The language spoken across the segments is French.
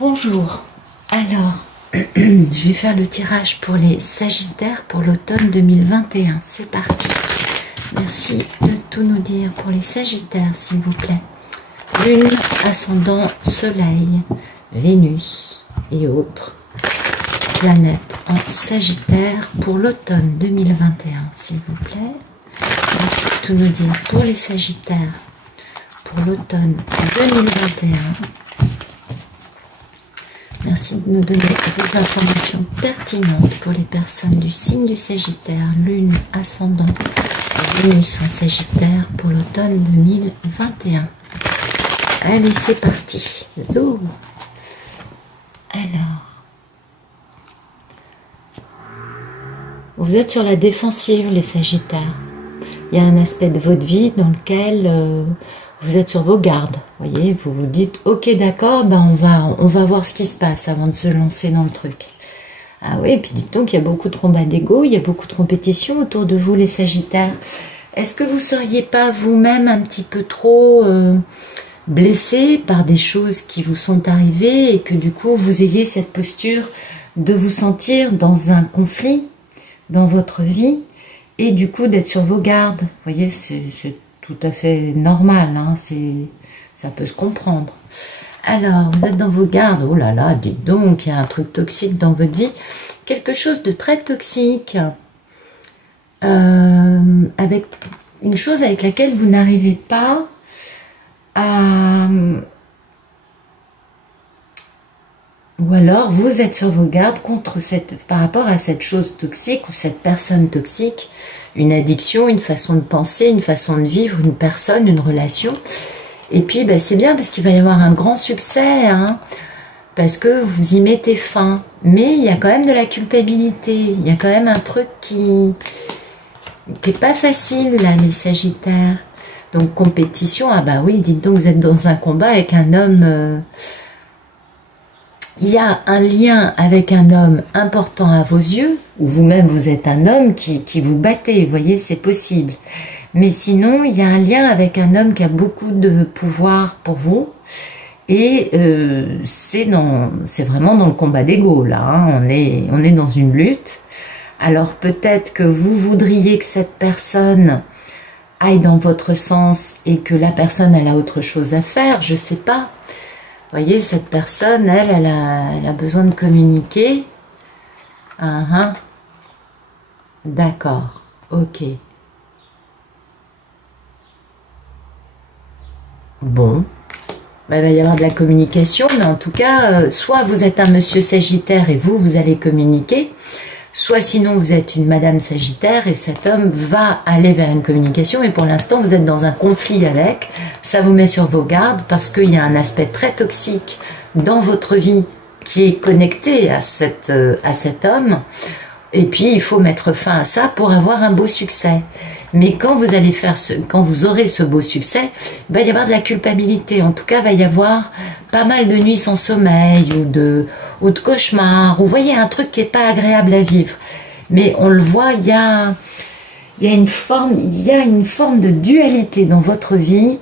Bonjour, alors je vais faire le tirage pour les Sagittaires pour l'automne 2021, c'est parti. Merci de tout nous dire pour les Sagittaires s'il vous plaît. Lune, ascendant, soleil, Vénus et autres planètes en Sagittaire pour l'automne 2021 s'il vous plaît. Merci de tout nous dire pour les Sagittaires pour l'automne 2021. Merci de nous donner des informations pertinentes pour les personnes du signe du Sagittaire, Lune, ascendant, Vénus en Sagittaire pour l'automne 2021. Allez, c'est parti. Zo. Alors, vous êtes sur la défensive, les Sagittaires. Il y a un aspect de votre vie dans lequel vous êtes sur vos gardes, voyez, vous vous dites, ok d'accord, ben on va voir ce qui se passe avant de se lancer dans le truc. Ah oui, et puis dites donc, il y a beaucoup de combats d'ego, il y a beaucoup de compétition autour de vous les Sagittaires. Est-ce que vous ne seriez pas vous-même un petit peu trop blessé par des choses qui vous sont arrivées et que du coup vous ayez cette posture de vous sentir dans un conflit dans votre vie et du coup d'être sur vos gardes, vous voyez, c'est tout à fait normal, hein, ça peut se comprendre. Alors, vous êtes dans vos gardes, oh là là, dites donc, il y a un truc toxique dans votre vie, quelque chose de très toxique, avec une chose avec laquelle vous n'arrivez pas à... Ou alors, vous êtes sur vos gardes contre par rapport à cette chose toxique ou cette personne toxique, une addiction, une façon de penser, une façon de vivre, une personne, une relation. Et puis, ben, c'est bien parce qu'il va y avoir un grand succès, hein, parce que vous y mettez fin. Mais il y a quand même de la culpabilité, il y a quand même un truc qui est pas facile, là, les Sagittaires. Donc, compétition, ah bah oui, dites donc, vous êtes dans un combat avec un homme... il y a un lien avec un homme important à vos yeux, ou vous-même vous êtes un homme qui vous battez, vous voyez, c'est possible. Mais sinon, il y a un lien avec un homme qui a beaucoup de pouvoir pour vous, et c'est vraiment dans le combat d'ego, là, hein. On est dans une lutte. Alors peut-être que vous voudriez que cette personne aille dans votre sens, et que la personne, elle a autre chose à faire, je sais pas. Vous voyez, cette personne, elle a besoin de communiquer. D'accord, ok. Bon, ben, il va y avoir de la communication, mais en tout cas, soit vous êtes un monsieur Sagittaire et vous allez communiquer, soit sinon vous êtes une madame Sagittaire et cet homme va aller vers une communication et pour l'instant vous êtes dans un conflit avec, ça vous met sur vos gardes parce qu'il y a un aspect très toxique dans votre vie qui est connecté à cet homme et puis il faut mettre fin à ça pour avoir un beau succès. Mais quand vous allez quand vous aurez ce beau succès, il va y avoir de la culpabilité. En tout cas, il va y avoir pas mal de nuits sans sommeil ou de cauchemars. Vous voyez, un truc qui n'est pas agréable à vivre. Mais on le voit, il y a une forme de dualité dans votre vie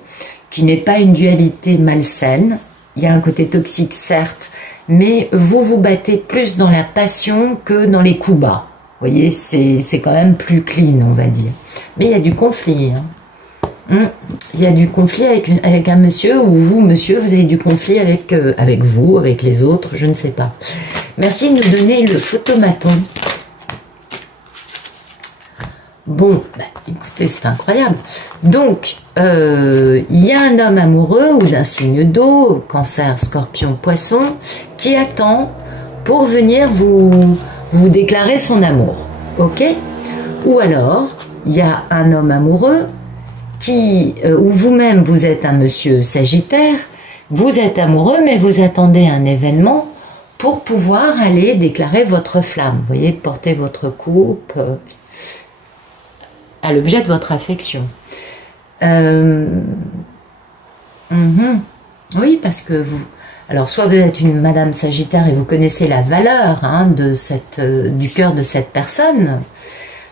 qui n'est pas une dualité malsaine. Il y a un côté toxique, certes, mais vous vous battez plus dans la passion que dans les coups bas. Vous voyez, c'est quand même plus clean, on va dire. Mais il y a du conflit. Hein. Il y a du conflit avec un monsieur, ou vous, monsieur, vous avez du conflit avec vous, avec les autres, je ne sais pas. Merci de nous donner le photomaton. Bon, bah, écoutez, c'est incroyable. Donc, il y a un homme amoureux ou d'un signe d'eau, Cancer, Scorpion, Poisson, qui attend pour venir vous déclarer son amour, ok? Ou alors, il y a un homme amoureux ou vous-même vous êtes un monsieur Sagittaire, vous êtes amoureux mais vous attendez un événement pour pouvoir aller déclarer votre flamme, vous voyez, porter votre coupe à l'objet de votre affection. Oui, parce que alors soit vous êtes une madame Sagittaire et vous connaissez la valeur, hein, du cœur de cette personne,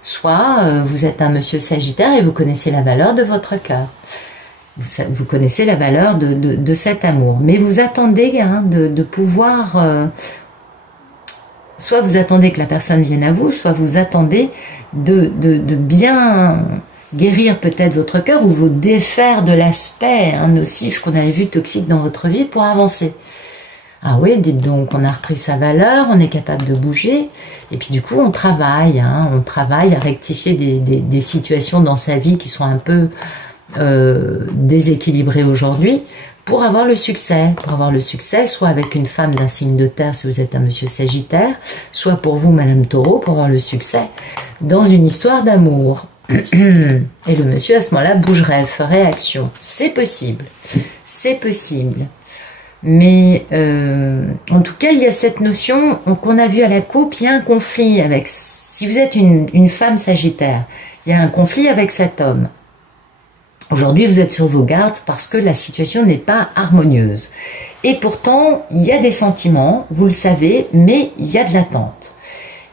soit vous êtes un monsieur Sagittaire et vous connaissez la valeur de votre cœur. Vous connaissez la valeur de cet amour. Mais vous attendez hein, de pouvoir... soit vous attendez que la personne vienne à vous, soit vous attendez de bien guérir peut-être votre cœur ou vous défaire de l'aspect hein, nocif qu'on avait vu toxique dans votre vie pour avancer. Ah oui, dites donc, on a repris sa valeur, on est capable de bouger, et puis du coup on travaille à rectifier des situations dans sa vie qui sont un peu déséquilibrées aujourd'hui, pour avoir le succès. Pour avoir le succès, soit avec une femme d'un signe de terre si vous êtes un monsieur Sagittaire, soit pour vous, Madame Taureau, pour avoir le succès dans une histoire d'amour. Et le monsieur, à ce moment-là, bougerait, ferait action. C'est possible. C'est possible. Mais en tout cas, il y a cette notion qu'on a vue à la coupe, il y a un conflit avec... Si vous êtes une femme Sagittaire, il y a un conflit avec cet homme. Aujourd'hui, vous êtes sur vos gardes parce que la situation n'est pas harmonieuse. Et pourtant, il y a des sentiments, vous le savez, mais il y a de l'attente.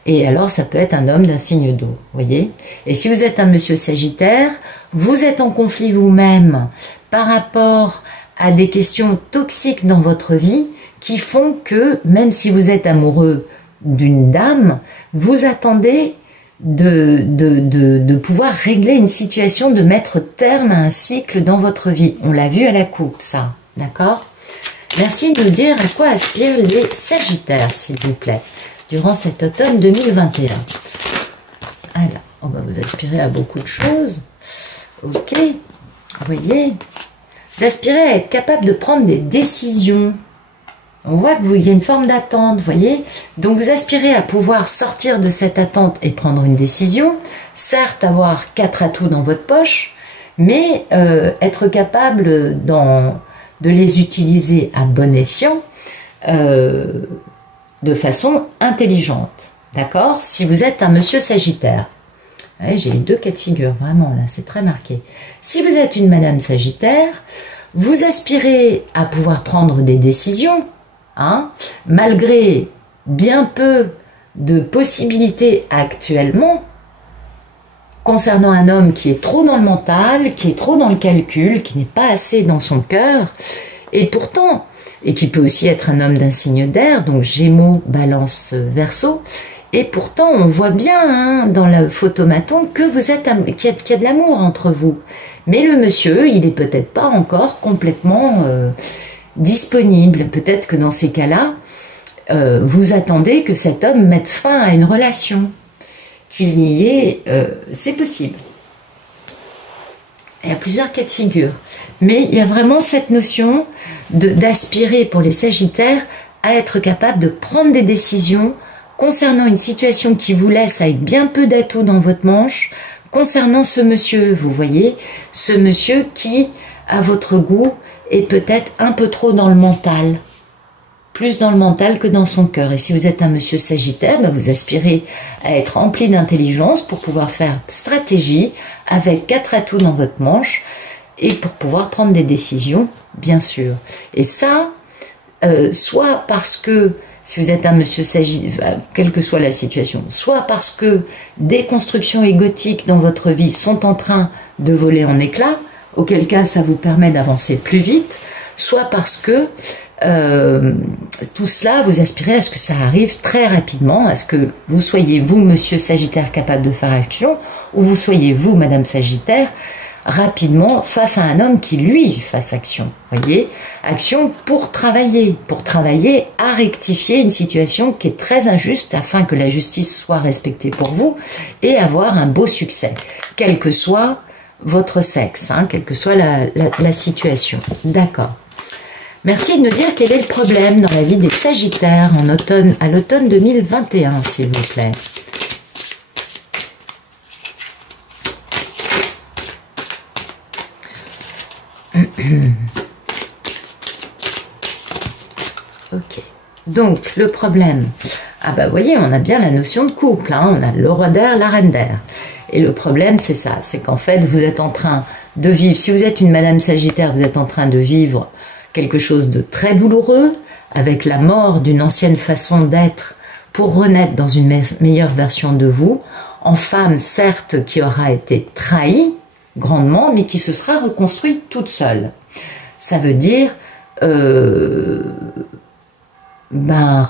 Et alors, ça peut être un homme d'un signe d'eau, vous voyez. Et si vous êtes un monsieur Sagittaire, vous êtes en conflit vous-même par rapport à des questions toxiques dans votre vie qui font que, même si vous êtes amoureux d'une dame, vous attendez de pouvoir régler une situation, de mettre terme à un cycle dans votre vie. On l'a vu à la coupe, ça, d'accord? Merci de nous dire à quoi aspirent les Sagittaires, s'il vous plaît, durant cet automne 2021. Alors, on va vous aspirer à beaucoup de choses. Ok, vous voyez, vous aspirez à être capable de prendre des décisions. On voit que il y a une forme d'attente, vous voyez. Donc vous aspirez à pouvoir sortir de cette attente et prendre une décision. Certes, avoir 4 atouts dans votre poche, mais être capable de les utiliser à bon escient, de façon intelligente. D'accord? Si vous êtes un monsieur Sagittaire. Ouais, j'ai les deux cas de figure, vraiment, là, c'est très marqué. Si vous êtes une madame Sagittaire, vous aspirez à pouvoir prendre des décisions, hein, malgré bien peu de possibilités actuellement, concernant un homme qui est trop dans le mental, qui est trop dans le calcul, qui n'est pas assez dans son cœur, et pourtant, et qui peut aussi être un homme d'un signe d'air, donc Gémeaux, Balance, Verseau, et pourtant on voit bien hein, dans le photomaton que vous êtes qu'il y a de l'amour entre vous. Mais le monsieur, il est peut-être pas encore complètement disponible. Peut-être que dans ces cas-là, vous attendez que cet homme mette fin à une relation, qu'il y ait... c'est possible. Il y a plusieurs cas de figure. Mais il y a vraiment cette notion d'aspirer pour les Sagittaires à être capable de prendre des décisions concernant une situation qui vous laisse avec bien peu d'atouts dans votre manche, concernant ce monsieur, vous voyez, ce monsieur qui, à votre goût, est peut-être un peu trop dans le mental, plus dans le mental que dans son cœur. Et si vous êtes un monsieur Sagittaire, ben vous aspirez à être rempli d'intelligence pour pouvoir faire stratégie avec 4 atouts dans votre manche et pour pouvoir prendre des décisions, bien sûr. Et ça, soit parce que, si vous êtes un monsieur Sagittaire, quelle que soit la situation, soit parce que des constructions égotiques dans votre vie sont en train de voler en éclats, auquel cas ça vous permet d'avancer plus vite, soit parce que tout cela, vous aspirez à ce que ça arrive très rapidement, à ce que vous soyez vous, monsieur Sagittaire, capable de faire action, ou vous soyez vous, madame Sagittaire, rapidement face à un homme qui, lui, fasse action. Voyez, action pour travailler à rectifier une situation qui est très injuste afin que la justice soit respectée pour vous et avoir un beau succès, quel que soit votre sexe, hein, quelle que soit la situation. D'accord. Merci de nous dire quel est le problème dans la vie des Sagittaires en automne, à l'automne 2021, s'il vous plaît. Ok, donc le problème, ah bah vous voyez, on a bien la notion de couple, hein, on a le roi d'air, la reine d'air. Et le problème c'est ça, c'est qu'en fait vous êtes en train de vivre, si vous êtes une madame Sagittaire, vous êtes en train de vivre quelque chose de très douloureux, avec la mort d'une ancienne façon d'être pour renaître dans une meilleure version de vous, en femme certes qui aura été trahie, grandement, mais qui se sera reconstruite toute seule. Ça veut dire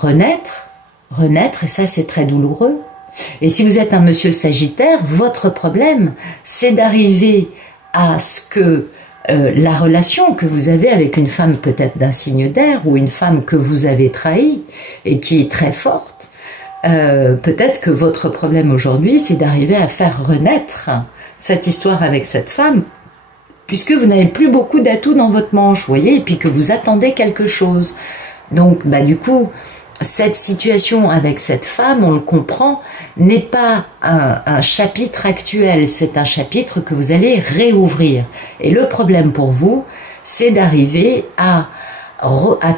renaître, et ça c'est très douloureux. Et si vous êtes un monsieur Sagittaire, votre problème, c'est d'arriver à ce que la relation que vous avez avec une femme peut-être d'un signe d'air, ou une femme que vous avez trahie, et qui est très forte, peut-être que votre problème aujourd'hui, c'est d'arriver à faire renaître cette histoire avec cette femme, puisque vous n'avez plus beaucoup d'atouts dans votre manche, vous voyez, et puis que vous attendez quelque chose. Donc, du coup, cette situation avec cette femme, on le comprend, n'est pas un chapitre actuel, c'est un chapitre que vous allez réouvrir. Et le problème pour vous, c'est d'arriver à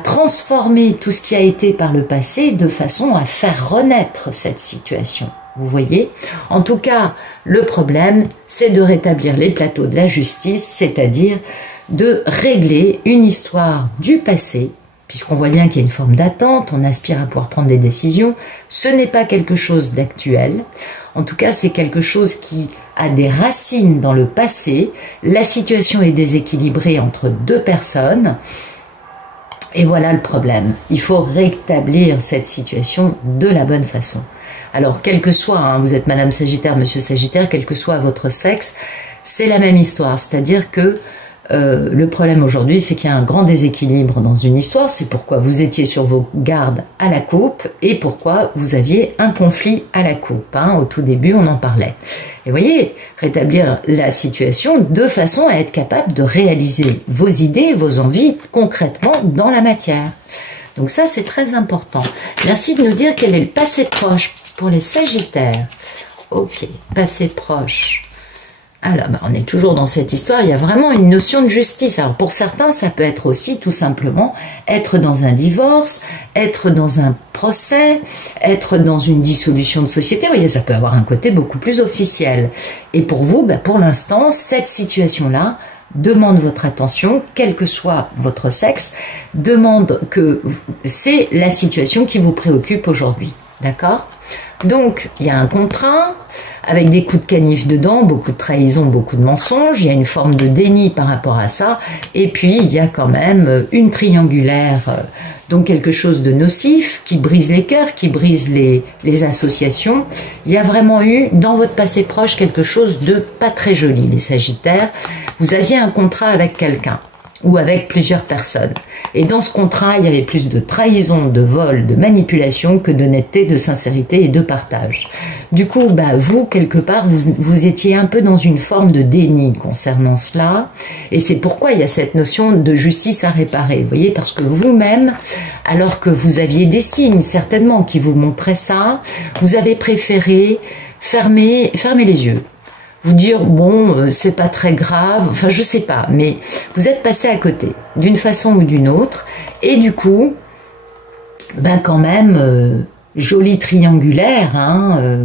transformer tout ce qui a été par le passé de façon à faire renaître cette situation. Vous voyez? En tout cas, le problème, c'est de rétablir les plateaux de la justice, c'est-à-dire de régler une histoire du passé, puisqu'on voit bien qu'il y a une forme d'attente, on aspire à pouvoir prendre des décisions. Ce n'est pas quelque chose d'actuel. En tout cas, c'est quelque chose qui a des racines dans le passé. La situation est déséquilibrée entre deux personnes. Et voilà le problème. Il faut rétablir cette situation de la bonne façon. Alors, quel que soit, vous êtes Madame Sagittaire, Monsieur Sagittaire, quel que soit votre sexe, c'est la même histoire. C'est-à-dire que le problème aujourd'hui, c'est qu'il y a un grand déséquilibre dans une histoire. C'est pourquoi vous étiez sur vos gardes à la coupe et pourquoi vous aviez un conflit à la coupe. Au tout début, on en parlait. Et voyez, rétablir la situation de façon à être capable de réaliser vos idées, vos envies concrètement dans la matière. Donc ça, c'est très important. Merci de nous dire quel est le passé proche pour les Sagittaires. Ok, passé proche. Alors, on est toujours dans cette histoire, il y a vraiment une notion de justice. Alors, pour certains, ça peut être aussi tout simplement être dans un divorce, être dans un procès, être dans une dissolution de société. Vous voyez, ça peut avoir un côté beaucoup plus officiel. Et pour vous, pour l'instant, cette situation-là demande votre attention, quel que soit votre sexe, demande que c'est la situation qui vous préoccupe aujourd'hui. D'accord ? Donc, il y a un contrat avec des coups de canif dedans, beaucoup de trahison, beaucoup de mensonges, il y a une forme de déni par rapport à ça, et puis il y a quand même une triangulaire, donc quelque chose de nocif, qui brise les cœurs, qui brise les associations. Il y a vraiment eu, dans votre passé proche, quelque chose de pas très joli, les Sagittaires. Vous aviez un contrat avec quelqu'un, ou avec plusieurs personnes. Et dans ce contrat, il y avait plus de trahison, de vol, de manipulation que d'honnêteté, de sincérité et de partage. Du coup, vous, quelque part, vous étiez un peu dans une forme de déni concernant cela. Et c'est pourquoi il y a cette notion de justice à réparer. Vous voyez, parce que vous-même, alors que vous aviez des signes, certainement, qui vous montraient ça, vous avez préféré fermer les yeux. Vous dire, bon, c'est pas très grave, enfin je sais pas, mais vous êtes passé à côté, d'une façon ou d'une autre, et du coup, quand même, joli triangulaire,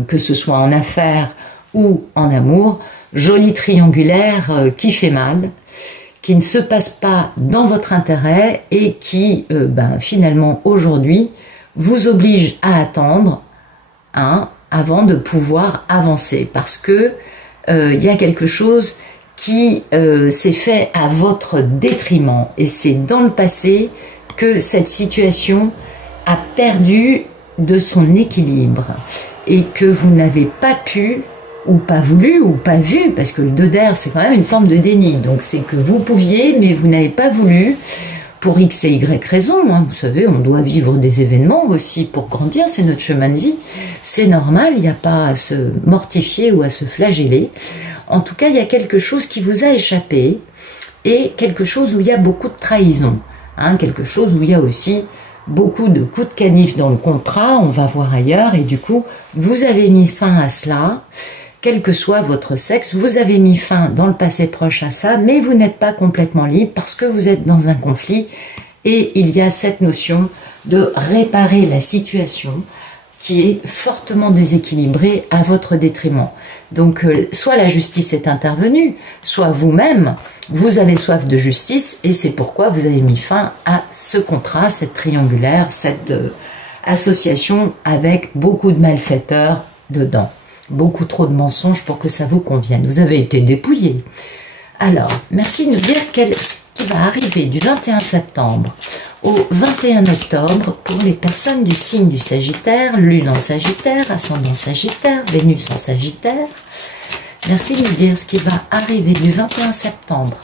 que ce soit en affaires ou en amour, joli triangulaire qui fait mal, qui ne se passe pas dans votre intérêt et qui, finalement, aujourd'hui, vous oblige à attendre, avant de pouvoir avancer, parce que il y a quelque chose qui s'est fait à votre détriment, et c'est dans le passé que cette situation a perdu de son équilibre et que vous n'avez pas pu, ou pas voulu, ou pas vu, parce que le 2 d'air c'est quand même une forme de déni, donc c'est que vous pouviez mais vous n'avez pas voulu pour X et Y raison, vous savez, on doit vivre des événements aussi pour grandir, c'est notre chemin de vie, c'est normal, il n'y a pas à se mortifier ou à se flageller. En tout cas, il y a quelque chose qui vous a échappé, et quelque chose où il y a beaucoup de trahison, quelque chose où il y a aussi beaucoup de coups de canif dans le contrat, on va voir ailleurs, et du coup, vous avez mis fin à cela, quel que soit votre sexe, vous avez mis fin dans le passé proche à ça, mais vous n'êtes pas complètement libre parce que vous êtes dans un conflit, et il y a cette notion de réparer la situation qui est fortement déséquilibrée à votre détriment. Donc, soit la justice est intervenue, soit vous-même, vous avez soif de justice, et c'est pourquoi vous avez mis fin à ce contrat, cette triangulaire, cette association avec beaucoup de malfaiteurs dedans. Beaucoup trop de mensonges pour que ça vous convienne. Vous avez été dépouillé. Alors, merci de nous dire ce qui va arriver du 21 septembre au 21 octobre pour les personnes du signe du Sagittaire, Lune en Sagittaire, Ascendant Sagittaire, Vénus en Sagittaire. Merci de nous dire ce qui va arriver du 21 septembre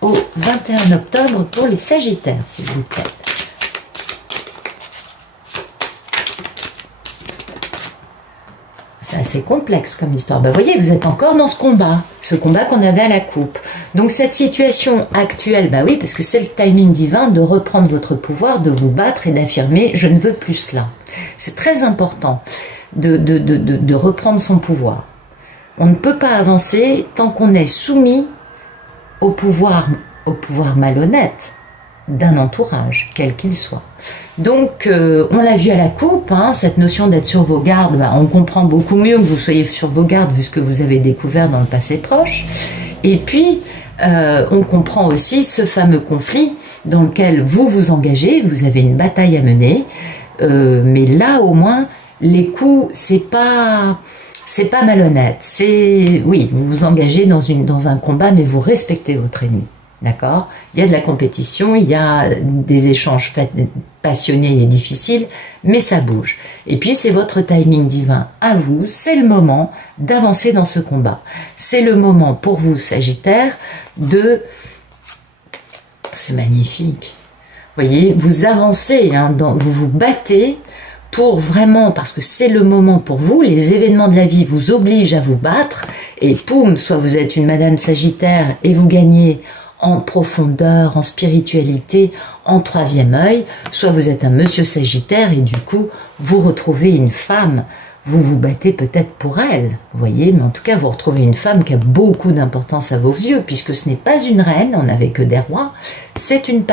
au 21 octobre pour les Sagittaires, s'il vous plaît. C'est assez complexe comme histoire. Ben, vous voyez, vous êtes encore dans ce combat qu'on avait à la coupe. Donc cette situation actuelle, bah oui, parce que c'est le timing divin de reprendre votre pouvoir, de vous battre et d'affirmer « je ne veux plus cela ». C'est très important de reprendre son pouvoir. On ne peut pas avancer tant qu'on est soumis au pouvoir malhonnête d'un entourage, quel qu'il soit. Donc, on l'a vu à la coupe, hein, cette notion d'être sur vos gardes, bah, on comprend beaucoup mieux que vous soyez sur vos gardes vu ce que vous avez découvert dans le passé proche. Et puis, on comprend aussi ce fameux conflit dans lequel vous vous engagez, vous avez une bataille à mener, mais là au moins, les coups, c'est pas malhonnête. Oui, vous vous engagez dans un combat, mais vous respectez votre ennemi. D'accord? Il y a de la compétition, il y a des échanges passionnés et difficiles, mais ça bouge. Et puis c'est votre timing divin à vous, c'est le moment d'avancer dans ce combat. C'est le moment pour vous, Sagittaire, c'est magnifique. Vous voyez, vous avancez, hein, vous vous battez pour vraiment, parce que c'est le moment pour vous, les événements de la vie vous obligent à vous battre, et poum, soit vous êtes une Madame Sagittaire et vous gagnez en profondeur, en spiritualité, en troisième œil, soit vous êtes un monsieur Sagittaire et du coup, vous retrouvez une femme, vous vous battez peut-être pour elle, vous voyez, mais en tout cas, vous retrouvez une femme qui a beaucoup d'importance à vos yeux, puisque ce n'est pas une reine, on n'avait que des rois, c'est une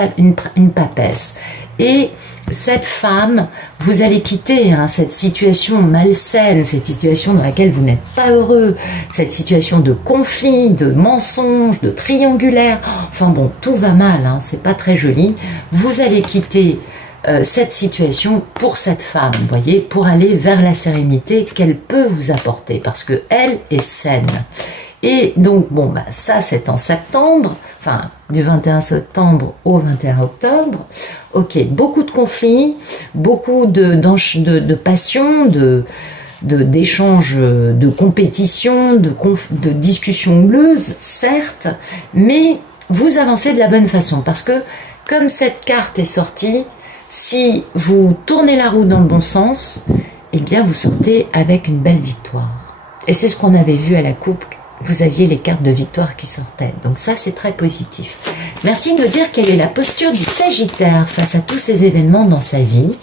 papesse. Et cette femme, vous allez quitter cette situation malsaine, cette situation dans laquelle vous n'êtes pas heureux, cette situation de conflit, de mensonge, de triangulaire, enfin bon, tout va mal, hein, c'est pas très joli. Vous allez quitter cette situation pour cette femme, vous voyez, pour aller vers la sérénité qu'elle peut vous apporter, parce que elle est saine. Et donc, bon, bah, ça c'est en septembre, enfin, du 21 septembre au 21 octobre. Ok, beaucoup de conflits, beaucoup de passion, d'échanges, de compétition, de discussions houleuses, certes, mais vous avancez de la bonne façon, parce que comme cette carte est sortie, si vous tournez la roue dans le bon sens, eh bien vous sortez avec une belle victoire. Et c'est ce qu'on avait vu à la coupe, vous aviez les cartes de victoire qui sortaient. Donc ça, c'est très positif. Merci de nous dire quelle est la posture du Sagittaire face à tous ces événements dans sa vie.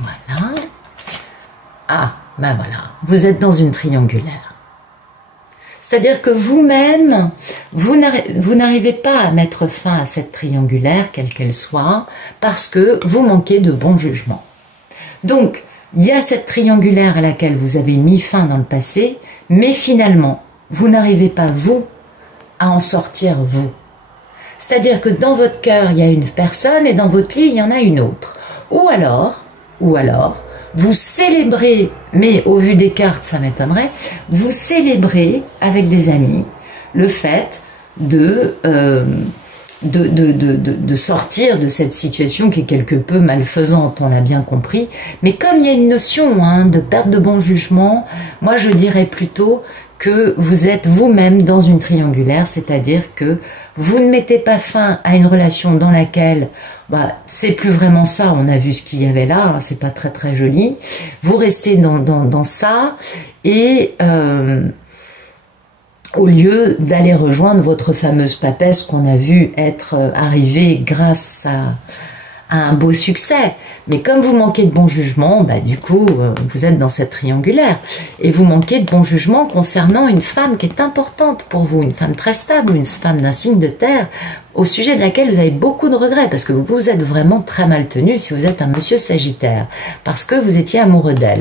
Voilà. Ah, ben voilà. Vous êtes dans une triangulaire. C'est-à-dire que vous-même, vous n'arrivez pas à mettre fin à cette triangulaire, quelle qu'elle soit, parce que vous manquez de bon jugement. Donc, il y a cette triangulaire à laquelle vous avez mis fin dans le passé, mais finalement, vous n'arrivez pas, vous, à en sortir, vous. C'est-à-dire que dans votre cœur, il y a une personne et dans votre lit, il y en a une autre. Ou alors, vous célébrez, mais au vu des cartes, ça m'étonnerait, vous célébrez avec des amis le fait de sortir de cette situation qui est quelque peu malfaisante, on l'a bien compris. Mais comme il y a une notion de perte de bon jugement, moi je dirais plutôt que vous êtes vous-même dans une triangulaire, c'est-à-dire que vous ne mettez pas fin à une relation dans laquelle c'est plus vraiment ça, on a vu ce qu'il y avait là, c'est pas très très joli. Vous restez dans ça et au lieu d'aller rejoindre votre fameuse papesse qu'on a vu être arrivée grâce à un beau succès. Mais comme vous manquez de bon jugement, du coup, vous êtes dans cette triangulaire. Et vous manquez de bon jugement concernant une femme qui est importante pour vous, une femme très stable, une femme d'un signe de terre, au sujet de laquelle vous avez beaucoup de regrets, parce que vous êtes vraiment très mal tenu si vous êtes un monsieur Sagittaire, parce que vous étiez amoureux d'elle.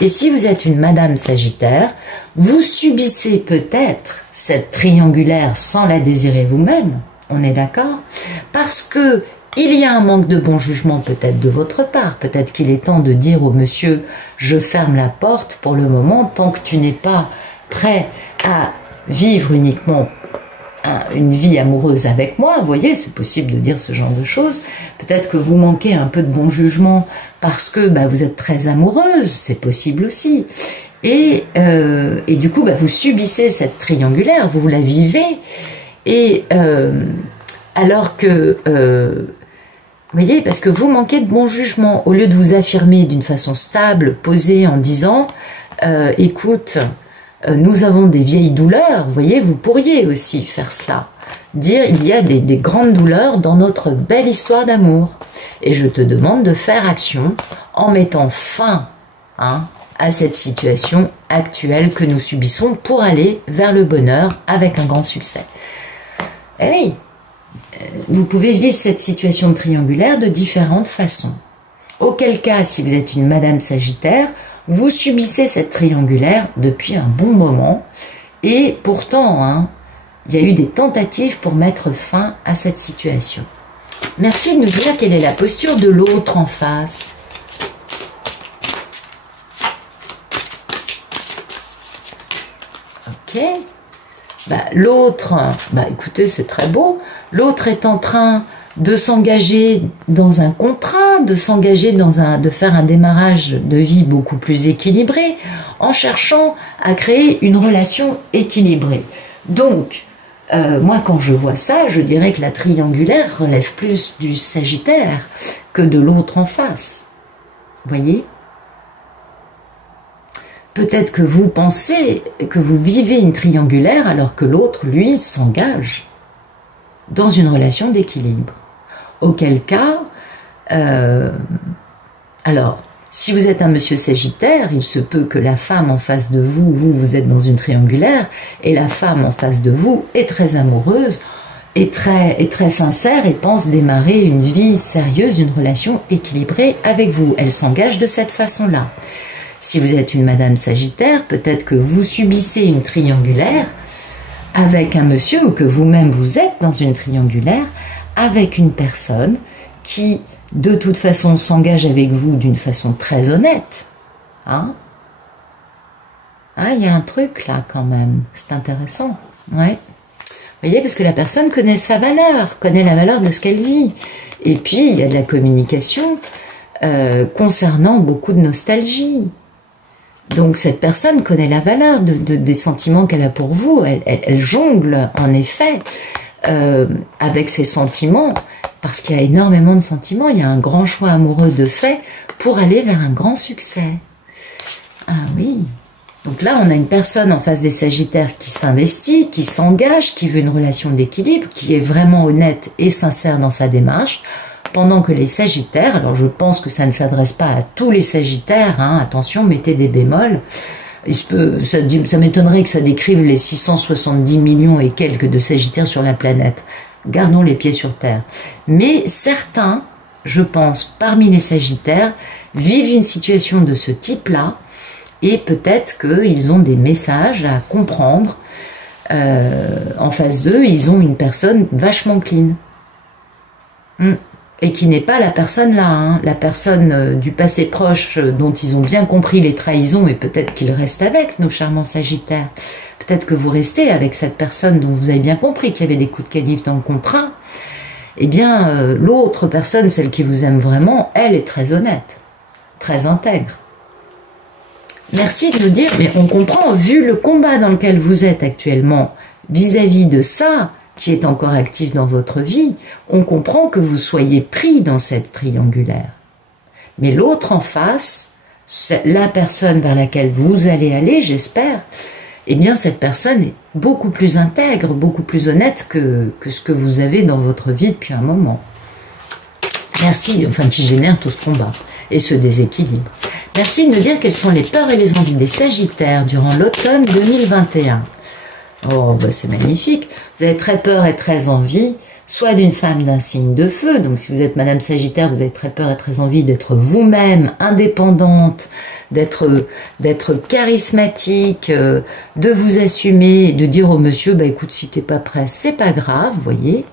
Et si vous êtes une madame Sagittaire, vous subissez peut-être cette triangulaire sans la désirer vous-même, on est d'accord? Parce que Il y a un manque de bon jugement peut-être de votre part. Peut-être qu'il est temps de dire au monsieur, je ferme la porte pour le moment, tant que tu n'es pas prêt à vivre uniquement une vie amoureuse avec moi. Vous voyez, c'est possible de dire ce genre de choses. Peut-être que vous manquez un peu de bon jugement parce que vous êtes très amoureuse, c'est possible aussi. Et du coup, vous subissez cette triangulaire, vous la vivez. Et alors que... vous voyez, parce que vous manquez de bon jugement. Au lieu de vous affirmer d'une façon stable, posée, en disant écoute, nous avons des vieilles douleurs, vous voyez, vous pourriez aussi faire cela. Dire il y a des grandes douleurs dans notre belle histoire d'amour. Et je te demande de faire action en mettant fin à cette situation actuelle que nous subissons pour aller vers le bonheur avec un grand succès. Eh oui, vous pouvez vivre cette situation triangulaire de différentes façons. Auquel cas, si vous êtes une Madame Sagittaire, vous subissez cette triangulaire depuis un bon moment et pourtant, il y a eu des tentatives pour mettre fin à cette situation. Merci de nous dire quelle est la posture de l'autre en face. Ok. L'autre, écoutez, c'est très beau. L'autre est en train de s'engager dans un contrat, de faire un démarrage de vie beaucoup plus équilibré, en cherchant à créer une relation équilibrée. Donc, moi, quand je vois ça, je dirais que la triangulaire relève plus du Sagittaire que de l'autre en face. Vous voyez ? Peut-être que vous pensez que vous vivez une triangulaire alors que l'autre, lui, s'engage dans une relation d'équilibre. Auquel cas, alors, si vous êtes un monsieur Sagittaire, il se peut que la femme en face de vous, vous êtes dans une triangulaire, et la femme en face de vous est très amoureuse, est très sincère et pense démarrer une vie sérieuse, une relation équilibrée avec vous. Elle s'engage de cette façon-là. Si vous êtes une Madame Sagittaire, peut-être que vous subissez une triangulaire avec un monsieur ou que vous-même vous êtes dans une triangulaire avec une personne qui, de toute façon, s'engage avec vous d'une façon très honnête. Il y a un truc là quand même, c'est intéressant. Ouais. Vous voyez, parce que la personne connaît sa valeur, connaît la valeur de ce qu'elle vit. Et puis, il y a de la communication concernant beaucoup de nostalgie. Donc cette personne connaît la valeur des sentiments qu'elle a pour vous. Elle jongle en effet avec ses sentiments parce qu'il y a énormément de sentiments. Il y a un grand choix amoureux de fait pour aller vers un grand succès. Ah oui. Donc là, on a une personne en face des Sagittaires qui s'investit, qui s'engage, qui veut une relation d'équilibre, qui est vraiment honnête et sincère dans sa démarche. Pendant que les Sagittaires, alors je pense que ça ne s'adresse pas à tous les Sagittaires, attention, mettez des bémols, ça m'étonnerait que ça décrive les 670 millions et quelques de Sagittaires sur la planète. Gardons les pieds sur terre. Mais certains, je pense, parmi les Sagittaires, vivent une situation de ce type-là, et peut-être qu'ils ont des messages à comprendre. En face d'eux, ils ont une personne vachement clean. Et qui n'est pas la personne là, la personne du passé proche dont ils ont bien compris les trahisons, et peut-être qu'ils restent avec, nos charmants Sagittaires. Peut-être que vous restez avec cette personne dont vous avez bien compris qu'il y avait des coups de canif dans le contrat. Eh bien, l'autre personne, celle qui vous aime vraiment, elle est très honnête, très intègre. Merci de nous dire, mais on comprend, vu le combat dans lequel vous êtes actuellement, vis-à-vis de ça, qui est encore actif dans votre vie, on comprend que vous soyez pris dans cette triangulaire. Mais l'autre en face, la personne vers laquelle vous allez aller, j'espère, eh bien cette personne est beaucoup plus intègre, beaucoup plus honnête que ce que vous avez dans votre vie depuis un moment. Merci, enfin qui génère tout ce combat et ce déséquilibre. Merci de nous dire quelles sont les peurs et les envies des Sagittaires durant l'automne 2021. Oh, c'est magnifique. Vous avez très peur et très envie, soit d'une femme d'un signe de feu. Donc, si vous êtes Madame Sagittaire, vous avez très peur et très envie d'être vous-même, indépendante, d'être charismatique, de vous assumer, de dire au monsieur, écoute, si t'es pas prêt, c'est pas grave, vous voyez.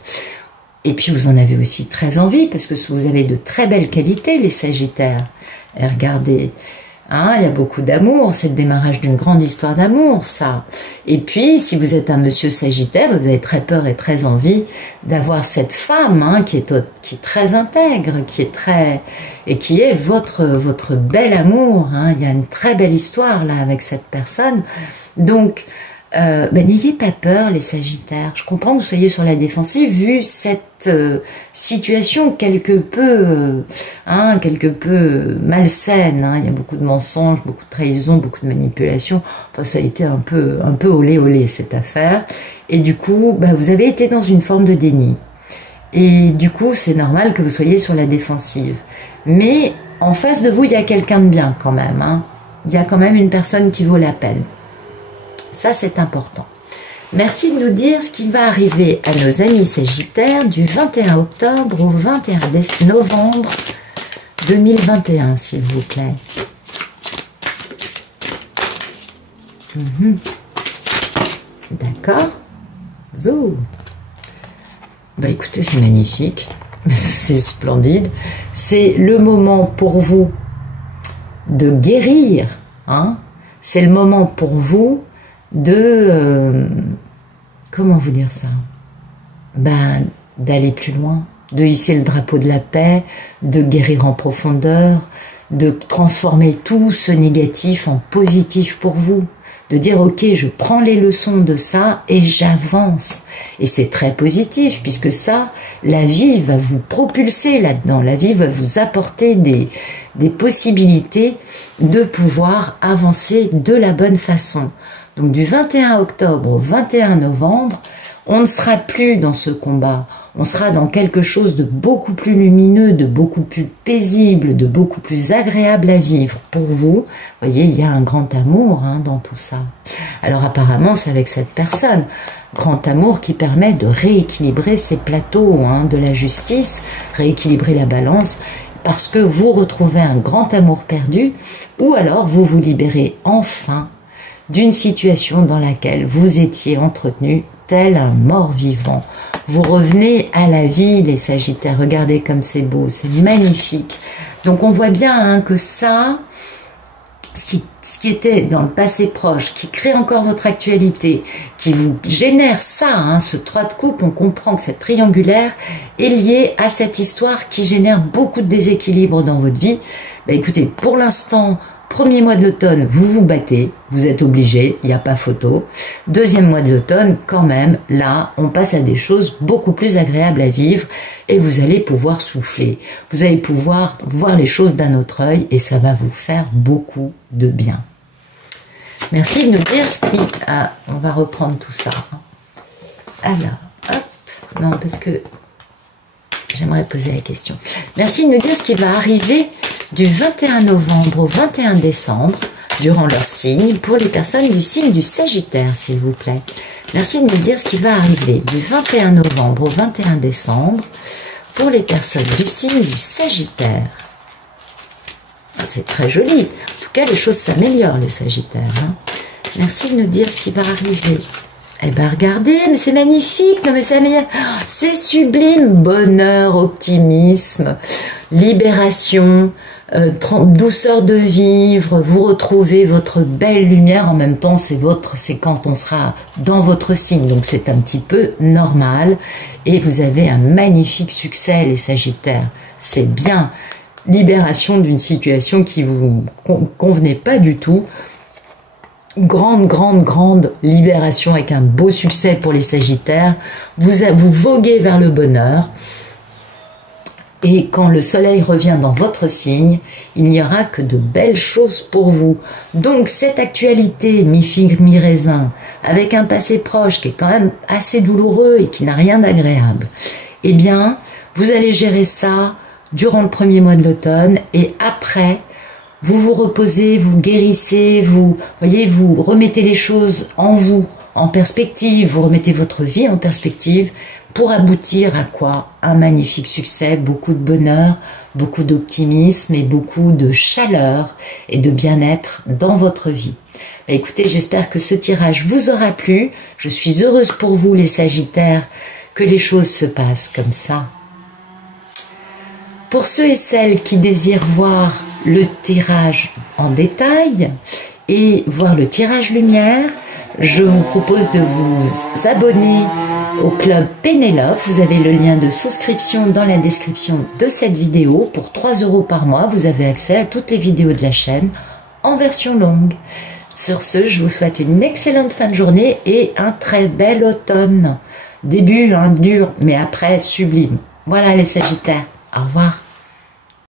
Et puis vous en avez aussi très envie, parce que vous avez de très belles qualités, les Sagittaires. Et regardez, hein, il y a beaucoup d'amour, c'est le démarrage d'une grande histoire d'amour, ça. Et puis, si vous êtes un monsieur Sagittaire, vous avez très peur et très envie d'avoir cette femme, hein, qui est très intègre, qui est votre bel amour, hein. Il y a une très belle histoire là avec cette personne. Donc, n'ayez pas peur, les Sagittaires. Je comprends que vous soyez sur la défensive vu cette situation quelque peu malsaine. Hein. Il y a beaucoup de mensonges, beaucoup de trahisons, beaucoup de manipulations. Enfin, ça a été un peu olé olé cette affaire. Et du coup, vous avez été dans une forme de déni. Et du coup, c'est normal que vous soyez sur la défensive. Mais en face de vous, il y a quelqu'un de bien quand même. Hein. Il y a quand même une personne qui vaut la peine. Ça, c'est important. Merci de nous dire ce qui va arriver à nos amis Sagittaires du 21 octobre au 21 novembre 2021, s'il vous plaît. D'accord. Zou. Écoutez, c'est magnifique. C'est splendide. C'est le moment pour vous de guérir. Hein. C'est le moment pour vous de comment vous dire ça, d'aller plus loin, de hisser le drapeau de la paix, de guérir en profondeur, de transformer tout ce négatif en positif pour vous, de dire ok, je prends les leçons de ça et j'avance. Et c'est très positif puisque ça, la vie va vous propulser là-dedans, la vie va vous apporter des possibilités de pouvoir avancer de la bonne façon. Donc du 21 octobre au 21 novembre, on ne sera plus dans ce combat, on sera dans quelque chose de beaucoup plus lumineux, de beaucoup plus paisible, de beaucoup plus agréable à vivre pour vous. Vous voyez, il y a un grand amour dans tout ça. Alors apparemment, c'est avec cette personne, grand amour qui permet de rééquilibrer ces plateaux de la justice, rééquilibrer la balance, parce que vous retrouvez un grand amour perdu, ou alors vous vous libérez enfin d'une situation dans laquelle vous étiez entretenu tel un mort-vivant. Vous revenez à la vie, les Sagittaires. Regardez comme c'est beau, c'est magnifique. Donc on voit bien que ça, ce qui était dans le passé proche, qui crée encore votre actualité, qui vous génère ça, ce 3 de coupe, on comprend que cette triangulaire est liée à cette histoire qui génère beaucoup de déséquilibre dans votre vie. Écoutez, pour l'instant, premier mois de l'automne, vous vous battez, vous êtes obligé, il n'y a pas photo. Deuxième mois de l'automne, quand même, là, on passe à des choses beaucoup plus agréables à vivre et vous allez pouvoir souffler. Vous allez pouvoir voir les choses d'un autre œil et ça va vous faire beaucoup de bien. Merci de nous dire ce qui... on va reprendre tout ça. Alors, hop, non, parce que j'aimerais poser la question. Merci de nous dire ce qui va arriver du 21 novembre au 21 décembre, durant leur signe, pour les personnes du signe du Sagittaire, s'il vous plaît. Merci de nous dire ce qui va arriver du 21 novembre au 21 décembre, pour les personnes du signe du Sagittaire. C'est très joli. En tout cas, les choses s'améliorent, les Sagittaires. Merci de nous dire ce qui va arriver. Eh bien, regardez, mais c'est magnifique, non mais c'est sublime, bonheur, optimisme, libération, douceur de vivre, vous retrouvez votre belle lumière, en même temps c'est quand on sera dans votre signe, donc c'est un petit peu normal, et vous avez un magnifique succès, les Sagittaires, c'est bien, libération d'une situation qui vous convenait pas du tout, grande libération avec un beau succès pour les Sagittaires. Vous voguez vers le bonheur. Et quand le soleil revient dans votre signe, il n'y aura que de belles choses pour vous. Donc cette actualité mi-figue, mi-raisin, avec un passé proche qui est quand même assez douloureux et qui n'a rien d'agréable, eh bien, vous allez gérer ça durant le premier mois de l'automne et après, vous vous reposez, vous guérissez, vous remettez les choses en vous, en perspective, vous remettez votre vie en perspective pour aboutir à quoi? Un magnifique succès, beaucoup de bonheur, beaucoup d'optimisme et beaucoup de chaleur et de bien-être dans votre vie. Écoutez, j'espère que ce tirage vous aura plu. Je suis heureuse pour vous, les Sagittaires, que les choses se passent comme ça. Pour ceux et celles qui désirent voir le tirage en détail et voir le tirage lumière, je vous propose de vous abonner au club Pénélope. Vous avez le lien de souscription dans la description de cette vidéo. Pour 3 € par mois, vous avez accès à toutes les vidéos de la chaîne en version longue. Sur ce, je vous souhaite une excellente fin de journée et un très bel automne. Début dur, mais après sublime. Voilà les Sagittaires. Au revoir.